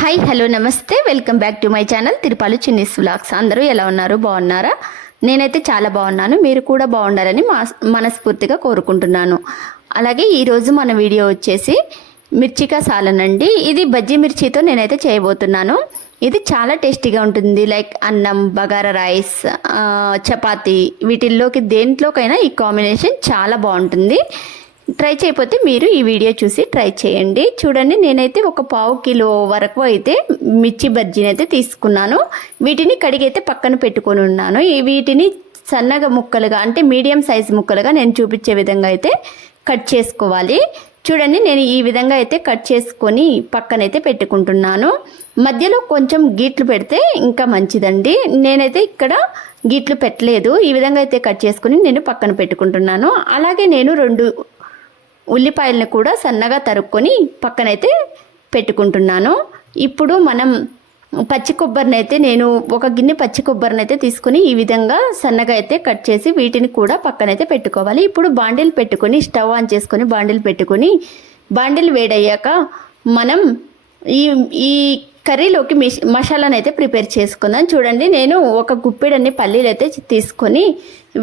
Hi hello namaste welcome back to my channel Tirupalu Chinni's vlogs అందరూ ఎలా ఉన్నారు? బాగున్నారా? నేనైతే చాలా బాగున్నాను. మీరు కూడా బాగుండాలని మనస్ఫూర్తిగా కోరుకుంటున్నాను. అలాగే ఈరోజు మన వీడియో వచ్చేసి మిర్చికా సాలనండి. ఇది బజ్జీ మిర్చితో నేనైతే చేయబోతున్నాను. ఇది చాలా టేస్టీగా ఉంటుంది. లైక్ అన్నం బగారా రైస్ చపాతీ వీటిల్లోకి దేంట్లోకైనా ఈ కాంబినేషన్ చాలా బాగుంటుంది. ట్రై చేయకపోతే మీరు ఈ వీడియో చూసి ట్రై చేయండి. చూడండి నేనైతే ఒక పావు కిలో వరకు అయితే మిర్చి బజ్జీని అయితే తీసుకున్నాను. వీటిని కడిగైతే పక్కన పెట్టుకొని ఉన్నాను. ఈ వీటిని సన్నగా ముక్కలుగా అంటే మీడియం సైజ్ ముక్కలుగా నేను చూపించే విధంగా అయితే కట్ చేసుకోవాలి. చూడండి నేను ఈ విధంగా అయితే కట్ చేసుకొని పక్కనైతే పెట్టుకుంటున్నాను. మధ్యలో కొంచెం గీట్లు పెడితే ఇంకా మంచిదండి. నేనైతే ఇక్కడ గీట్లు పెట్టలేదు. ఈ విధంగా అయితే కట్ చేసుకుని నేను పక్కన పెట్టుకుంటున్నాను. అలాగే నేను రెండు ఉల్లిపాయలను కూడా సన్నగా తరుక్కొని పక్కనైతే పెట్టుకుంటున్నాను. ఇప్పుడు మనం పచ్చి కొబ్బరిని అయితే నేను ఒక గిన్నె పచ్చి కొబ్బరిని అయితే తీసుకొని ఈ విధంగా సన్నగా అయితే కట్ చేసి వీటిని కూడా పక్కనైతే పెట్టుకోవాలి. ఇప్పుడు బాండిల్ పెట్టుకొని స్టవ్ ఆన్ చేసుకొని బాండిల్ పెట్టుకొని బాండిల్ వేడయ్యాక మనం ఈ ఈ కర్రీలోకి మిష్ మసాలాను అయితే ప్రిపేర్ చేసుకుందాం. చూడండి నేను ఒక గుప్పెడన్ని పల్లీలు అయితే తీసుకొని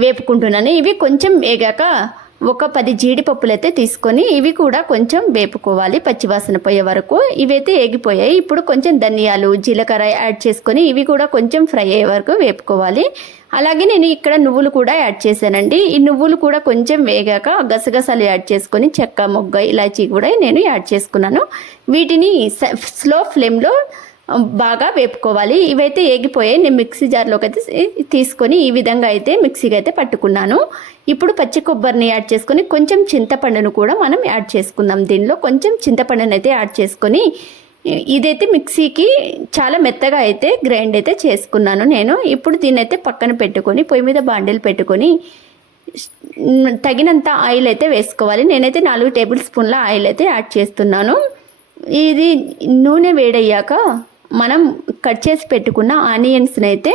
వేపుకుంటున్నాను. ఇవి కొంచెం వేగాక ఒక పది జీడిపప్పులు అయితే తీసుకొని ఇవి కూడా కొంచెం వేపుకోవాలి. పచ్చివాసన పోయే వరకు ఇవైతే ఏగిపోయాయి. ఇప్పుడు కొంచెం ధనియాలు జీలకర్ర యాడ్ చేసుకొని ఇవి కూడా కొంచెం ఫ్రై అయ్యే వరకు వేపుకోవాలి. అలాగే నేను ఇక్కడ నువ్వులు కూడా యాడ్ చేశానండి. ఈ నువ్వులు కూడా కొంచెం వేగాక గసగసాలు యాడ్ చేసుకొని చెక్క మొగ్గ ఇలాచీ కూడా నేను యాడ్ చేసుకున్నాను. వీటిని స- స్లో ఫ్లేమ్లో బాగా వేపుకోవాలి. ఇవైతే ఏగిపోయాయి. నేను మిక్సీ జార్లోకి అయితే తీసుకొని ఈ విధంగా అయితే మిక్సీకి అయితే పట్టుకున్నాను. ఇప్పుడు పచ్చి కొబ్బరిని యాడ్ చేసుకొని కొంచెం చింతపండును కూడా మనం యాడ్ చేసుకుందాం. దీనిలో కొంచెం చింతపండును అయితే యాడ్ చేసుకొని ఇదైతే మిక్సీకి చాలా మెత్తగా అయితే గ్రైండ్ అయితే చేసుకున్నాను నేను. ఇప్పుడు దీన్ని అయితే పక్కన పెట్టుకొని పొయ్యి మీద బాండీలు పెట్టుకొని తగినంత ఆయిల్ అయితే వేసుకోవాలి. నేనైతే నాలుగు టేబుల్ స్పూన్ల ఆయిల్ అయితే యాడ్ చేస్తున్నాను. ఇది నూనె వేడయ్యాక మనం కట్ చేసి పెట్టుకున్న ఆనియన్స్ని అయితే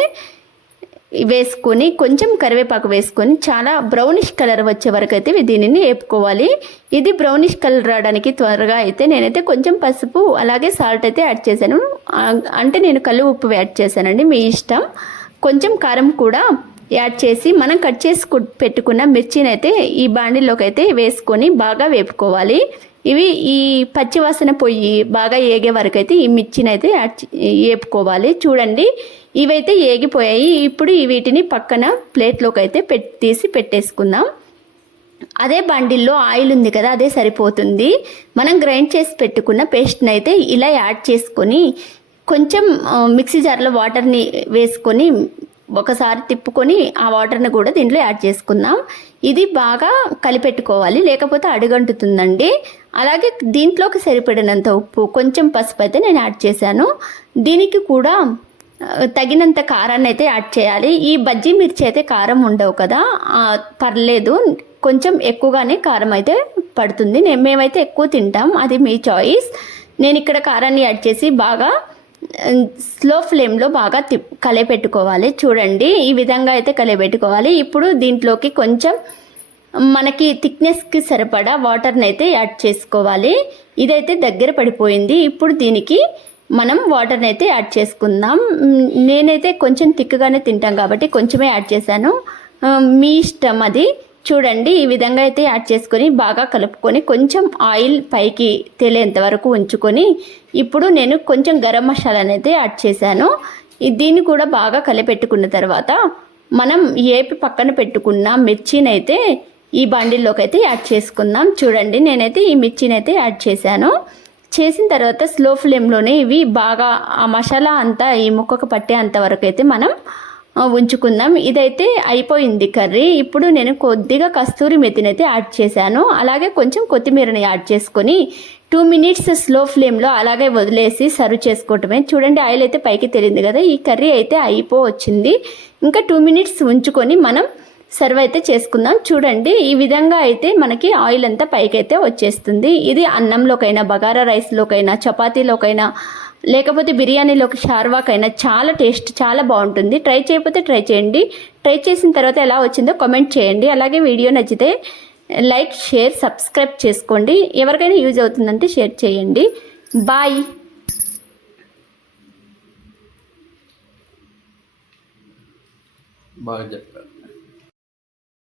వేసుకొని కొంచెం కరివేపాకు వేసుకొని చాలా బ్రౌనిష్ కలర్ వచ్చే వరకు అయితే దీనిని వేపుకోవాలి. ఇది బ్రౌనిష్ కలర్ రావడానికి త్వరగా అయితే నేనైతే కొంచెం పసుపు అలాగే సాల్ట్ అయితే యాడ్ చేశాను. అంటే నేను కళ్ళు ఉప్పు యాడ్ చేశానండి మీ ఇష్టం. కొంచెం కారం కూడా యాడ్ చేసి మనం కట్ చేసి పెట్టుకున్న మిర్చిని అయితే ఈ బాండిలోకి అయితే వేసుకొని బాగా వేపుకోవాలి. ఇవి ఈ పచ్చివాసన పొయ్యి బాగా ఏగే వరకు అయితే ఈ మిర్చిని అయితే యాడ్ వేపుకోవాలి చూడండి ఇవైతే ఏగిపోయాయి. ఇప్పుడు వీటిని పక్కన ప్లేట్లోకి అయితే పెట్ తీసి పెట్టేసుకుందాం. అదే బండిల్లో ఆయిల్ ఉంది కదా అదే సరిపోతుంది. మనం గ్రైండ్ చేసి పెట్టుకున్న పేస్ట్ని అయితే ఇలా యాడ్ చేసుకొని కొంచెం మిక్సీ జార్లో వాటర్ని వేసుకొని ఒకసారి తిప్పుకొని ఆ వాటర్ని కూడా దీంట్లో యాడ్ చేసుకుందాం. ఇది బాగా కలిపెట్టుకోవాలి లేకపోతే అడుగంటుతుందండి. అలాగే దీంట్లోకి సరిపడినంత ఉప్పు కొంచెం పసుపు అయితే నేను యాడ్ చేశాను. దీనికి కూడా తగినంత కారాన్ని అయితే యాడ్ చేయాలి. ఈ బజ్జీ మిర్చి అయితే కారం ఉండవు కదా పర్లేదు. కొంచెం ఎక్కువగానే కారం అయితే పడుతుంది. మేమైతే ఎక్కువ తింటాం. అది మీ చాయిస్. నేను ఇక్కడ కారాన్ని యాడ్ చేసి బాగా స్లో ఫ్లేమ్లో బాగా తిప్ కలయపెట్టుకోవాలి. చూడండి ఈ విధంగా అయితే కలయపెట్టుకోవాలి. ఇప్పుడు దీంట్లోకి కొంచెం మనకి థిక్నెస్కి సరిపడా వాటర్ని అయితే యాడ్ చేసుకోవాలి. ఇదైతే దగ్గర పడిపోయింది. ఇప్పుడు దీనికి మనం వాటర్ని అయితే యాడ్ చేసుకుందాం. నేనైతే కొంచెం థిక్గానే తింటాం కాబట్టి కొంచెమే యాడ్ చేశాను. మీ ఇష్టం అది. చూడండి ఈ విధంగా అయితే యాడ్ చేసుకొని బాగా కలుపుకొని కొంచెం ఆయిల్ పైకి తేలేంత వరకు ఉంచుకొని ఇప్పుడు నేను కొంచెం గరం మసాలాని అయితే యాడ్ చేశాను. దీన్ని కూడా బాగా కలిపెట్టుకున్న తర్వాత మనం ఏపి పక్కన పెట్టుకున్న మిర్చినైతే ఈ బండిల్లోకి అయితే యాడ్ చేసుకుందాం. చూడండి నేనైతే ఈ మిర్చిని అయితే యాడ్ చేశాను. చేసిన తర్వాత స్లో ఫ్లేమ్లోనే ఇవి బాగా ఆ మసాలా అంతా ఈ ముక్కకు పట్టే అంత వరకు అయితే మనం ఉంచుకుందాం. ఇదైతే అయిపోయింది కర్రీ. ఇప్పుడు నేను కొద్దిగా కస్తూరి మెతినైతే యాడ్ చేశాను. అలాగే కొంచెం కొత్తిమీరని యాడ్ చేసుకొని టూ మినిట్స్ స్లో ఫ్లేమ్లో అలాగే వదిలేసి సర్వ్ చేసుకోవటమే. చూడండి ఆయిల్ అయితే పైకి తెలియదు కదా ఈ కర్రీ అయితే అయిపో వచ్చింది ఇంకా టూ మినిట్స్ ఉంచుకొని మనం సర్వ్ అయితే చేసుకుందాం. చూడండి ఈ విధంగా అయితే మనకి ఆయిల్ అంతా పైకి అయితే వచ్చేస్తుంది. ఇది అన్నంలోకైనా బగారా రైస్లోకైనా చపాతీలోకైనా లేకపోతే బిర్యానీలోకి షార్వాకైనా చాలా టేస్ట్ చాలా బాగుంటుంది. ట్రై చేయకపోతే ట్రై చేయండి. ట్రై చేసిన తర్వాత ఎలా వచ్చిందో కమెంట్ చేయండి. అలాగే వీడియో నచ్చితే లైక్ షేర్ సబ్స్క్రైబ్ చేసుకోండి. ఎవరికైనా యూజ్ అవుతుందంటే షేర్ చేయండి. బాయ్.